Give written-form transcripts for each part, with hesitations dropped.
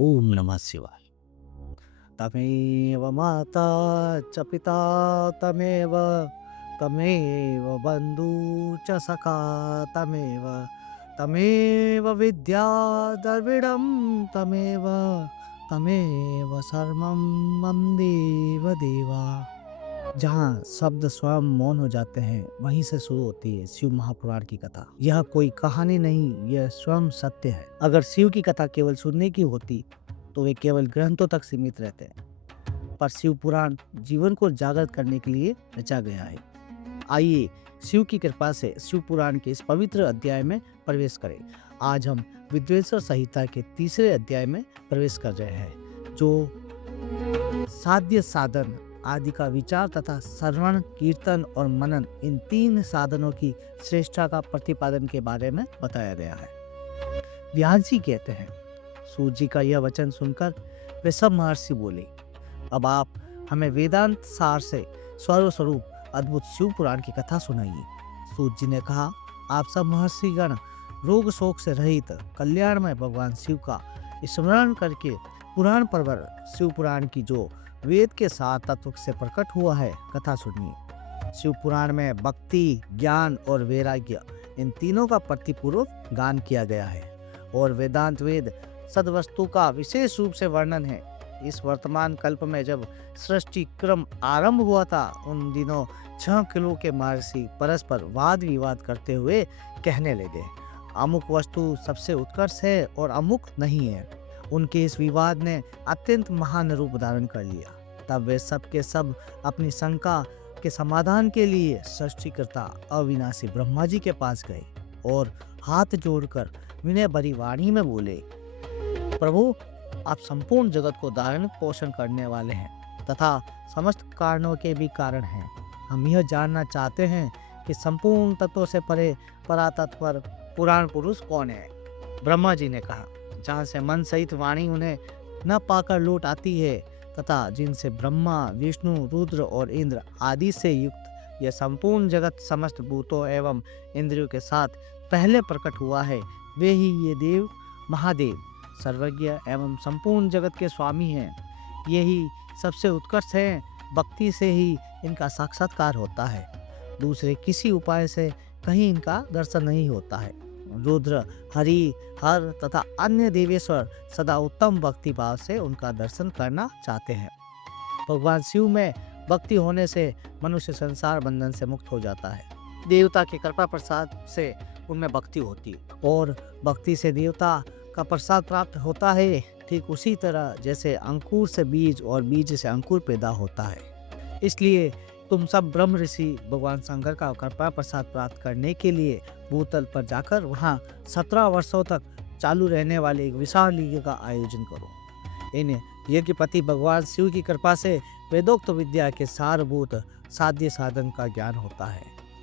ओम नमः शिवाय। तमेव माता च पिता तमेव तमेव बंधु च सखा तमेव तमेव विद्या द्रविड़ं तमेव तमेव सर्वं मम देव देवा। जहाँ शब्द स्वयं मौन हो जाते हैं वहीं से शुरू होती है शिव महापुराण की कथा। यह कोई कहानी नहीं, यह स्वयं सत्य है। अगर शिव की कथा केवल सुनने की होती तो वे केवल ग्रंथों तक सीमित रहते हैं, पर शिव पुराण जीवन को जागृत करने के लिए रचा गया है। आइए शिव की कृपा से शिव पुराण के इस पवित्र अध्याय में प्रवेश करें। आज हम विद्वेश्वर संहिता के तीसरे अध्याय में प्रवेश कर रहे हैं, जो साध्य साधन आदि का विचार तथा श्रवण कीर्तन और मनन, इन तीन साधनों की श्रेष्ठता का प्रतिपादन के बारे में बताया गया है। व्यास जी कहते हैं, सूत जी का यह वचन सुनकर वे सब महर्षि बोले, अब आप हमें वेदांत सार से सर्वस्वरूप अद्भुत शिव पुराण की कथा सुनाइए। सूत जी ने कहा, आप सब महर्षिगण रोग शोक से रहित कल्याणमय भगवान शिव का स्मरण करके पुराण पर्वर शिव पुराण की जो वेद के सात तत्व से प्रकट हुआ है कथा सुनिए। शिव पुराण में भक्ति, ज्ञान और वैराग्य, इन तीनों का प्रतिपूर्वक गान किया गया है और वेदांत वेद सदवस्तु का विशेष रूप से वर्णन है। इस वर्तमान कल्प में जब सृष्टि क्रम आरंभ हुआ था, उन दिनों 6 किलो के महर्षि परस्पर वाद विवाद करते हुए कहने लगे, अमुक वस्तु सबसे उत्कर्ष है और अमुक नहीं है। उनके इस विवाद ने अत्यंत महान रूप धारण कर लिया। तब वे सब के सब अपनी शंका के समाधान के लिए सृष्टिकर्ता अविनाशी ब्रह्मा जी के पास गए और हाथ जोड़कर विनय भरी वाणी में बोले, प्रभु, आप संपूर्ण जगत को धारण पोषण करने वाले हैं तथा समस्त कारणों के भी कारण हैं। हम यह जानना चाहते हैं कि संपूर्ण तत्वों से परे परातत्पर पुराण पुरुष कौन है। ब्रह्मा जी ने कहा, जहाँ से मन सहित वाणी उन्हें न पाकर लौट आती है तथा जिनसे ब्रह्मा, विष्णु, रुद्र और इंद्र आदि से युक्त यह संपूर्ण जगत समस्त भूतों एवं इंद्रियों के साथ पहले प्रकट हुआ है, वे ही ये देव महादेव सर्वज्ञ एवं संपूर्ण जगत के स्वामी हैं। यही सबसे उत्कर्ष हैं। भक्ति से ही इनका साक्षात्कार होता है, दूसरे किसी उपाय से कहीं इनका दर्शन नहीं होता है। रुद्र, हरि, हर तथा अन्य देवेश्वर सदा उत्तम भक्ति भाव से उनका दर्शन करना चाहते हैं। भगवान शिव में भक्ति होने से मनुष्य संसार बंधन से मुक्त हो जाता है। देवता के कृपा प्रसाद से उनमें भक्ति होती और भक्ति से देवता का प्रसाद प्राप्त होता है। ठीक उसी तरह जैसे अंकुर से बीज और बीज से अंकुर पैदा होता है। इसलिए तुम सब ब्रह्म ऋषि भगवान शंकर का कृपा प्रसाद प्राप्त करने के लिए भूतल पर जाकर वहाँ 17 वर्षों तक चालू रहने वाले एक विशाल यज्ञ का आयोजन करो। इन यज्ञपति भगवान शिव की कृपा से वेदोक्त विद्या के सारभूत साध्य साधन का ज्ञान होता है।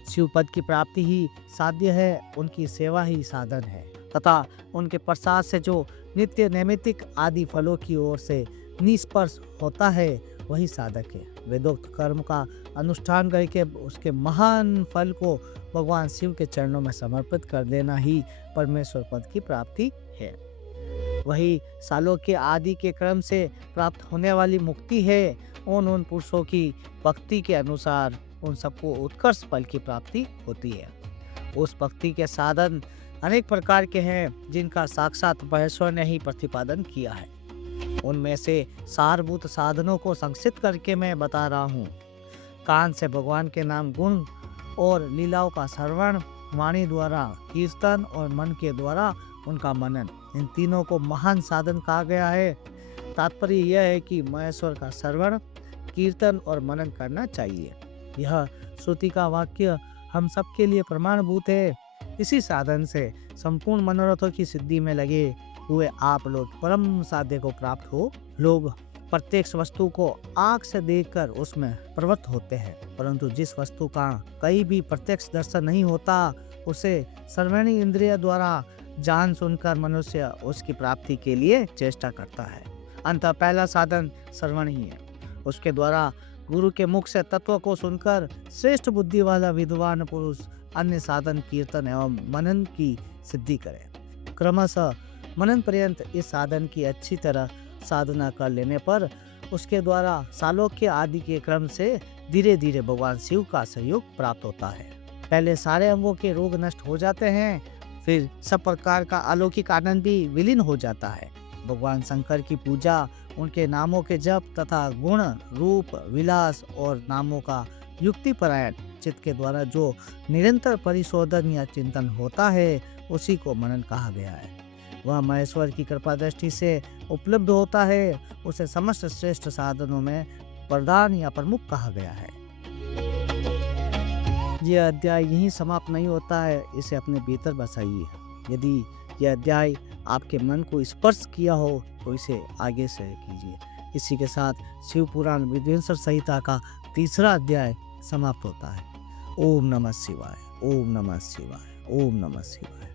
शिव पद की प्राप्ति ही साध्य है, उनकी सेवा ही साधन है तथा उनके प्रसाद से जो नित्य नैमित्तिक आदि फलों की ओर से निष्पर्श होता है वही साधक है। वेदोक्त कर्म का अनुष्ठान करके उसके महान फल को भगवान शिव के चरणों में समर्पित कर देना ही परमेश्वर पद की प्राप्ति है। वही सालों के आदि के क्रम से प्राप्त होने वाली मुक्ति है। उन पुरुषों की भक्ति के अनुसार उन सबको उत्कर्ष फल की प्राप्ति होती है। उस भक्ति के साधन अनेक प्रकार के हैं जिनका साक्षात परमेश्वर ने ही प्रतिपादन किया है। उनमें से सारभूत साधनों को संक्षिप्त करके मैं बता रहा हूँ। कान से भगवान के नाम, गुण और लीलाओं का श्रवण, वाणी द्वारा कीर्तन और मन के द्वारा उनका मनन, इन तीनों को महान साधन कहा गया है। तात्पर्य यह है कि महेश्वर का श्रवण, कीर्तन और मनन करना चाहिए। यह श्रुति का वाक्य हम सबके लिए प्रमाणभूत है। इसी साधन से संपूर्ण मनोरथों की सिद्धि में लगे हुए आप लोग परम साध्य को प्राप्त हो। लोग प्रत्येक वस्तु को आँख से देखकर उसमें प्रवृत्त होते हैं, परंतु जिस वस्तु का कहीं भी प्रत्यक्ष दर्शन नहीं होता उसे श्रवणी इंद्रिय द्वारा जान सुनकर मनुष्य उसकी प्राप्ति के लिए चेष्टा करता है। अंततः पहला साधन श्रवण ही है। उसके द्वारा गुरु के मुख से तत्व को सुनकर श्रेष्ठ बुद्धि वाला विद्वान पुरुष अन्य साधन कीर्तन एवं मनन की सिद्धि करे। क्रमशः मनन पर्यंत इस साधन की अच्छी तरह साधना कर लेने पर उसके द्वारा सालोक्य आदि के क्रम से धीरे धीरे भगवान शिव का सहयोग प्राप्त होता है। पहले सारे अंगों के रोग नष्ट हो जाते हैं, फिर सब प्रकार का अलौकिक आनंद भी विलीन हो जाता है। भगवान शंकर की पूजा, उनके नामों के जप तथा गुण रूप विलास और नामों का युक्तिपरायण चित्त के द्वारा जो निरंतर परिशोधन या चिंतन होता है, उसी को मनन कहा गया है। वह महेश्वर की कृपा दृष्टि से उपलब्ध होता है, उसे समस्त श्रेष्ठ साधनों में प्रधान या प्रमुख कहा गया है। यह अध्याय यहीं समाप्त नहीं होता है, इसे अपने भीतर बसाइए। यदि यह अध्याय आपके मन को स्पर्श किया हो तो इसे आगे से कीजिए। इसी के साथ शिव पुराण विध्वंसर संहिता का तीसरा अध्याय समाप्त होता है। ओम नमः शिवाय, ओम नमः शिवाय, ओम नमः शिवाय।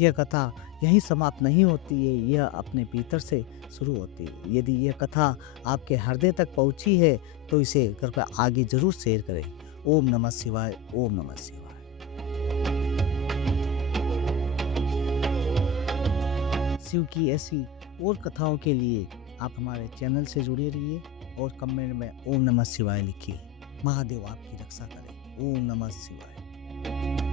यह कथा यहीं समाप्त नहीं होती है, यह अपने भीतर से शुरू होती है। यदि यह कथा आपके हृदय तक पहुंची है तो इसे कृपया आगे जरूर शेयर करें। ओम नमः शिवाय, ओम नमः शिवाय। शिव की ऐसी और कथाओं के लिए आप हमारे चैनल से जुड़े रहिए और कमेंट में ओम नमः शिवाय लिखिए। महादेव आपकी रक्षा करें। ओम नमः शिवाय।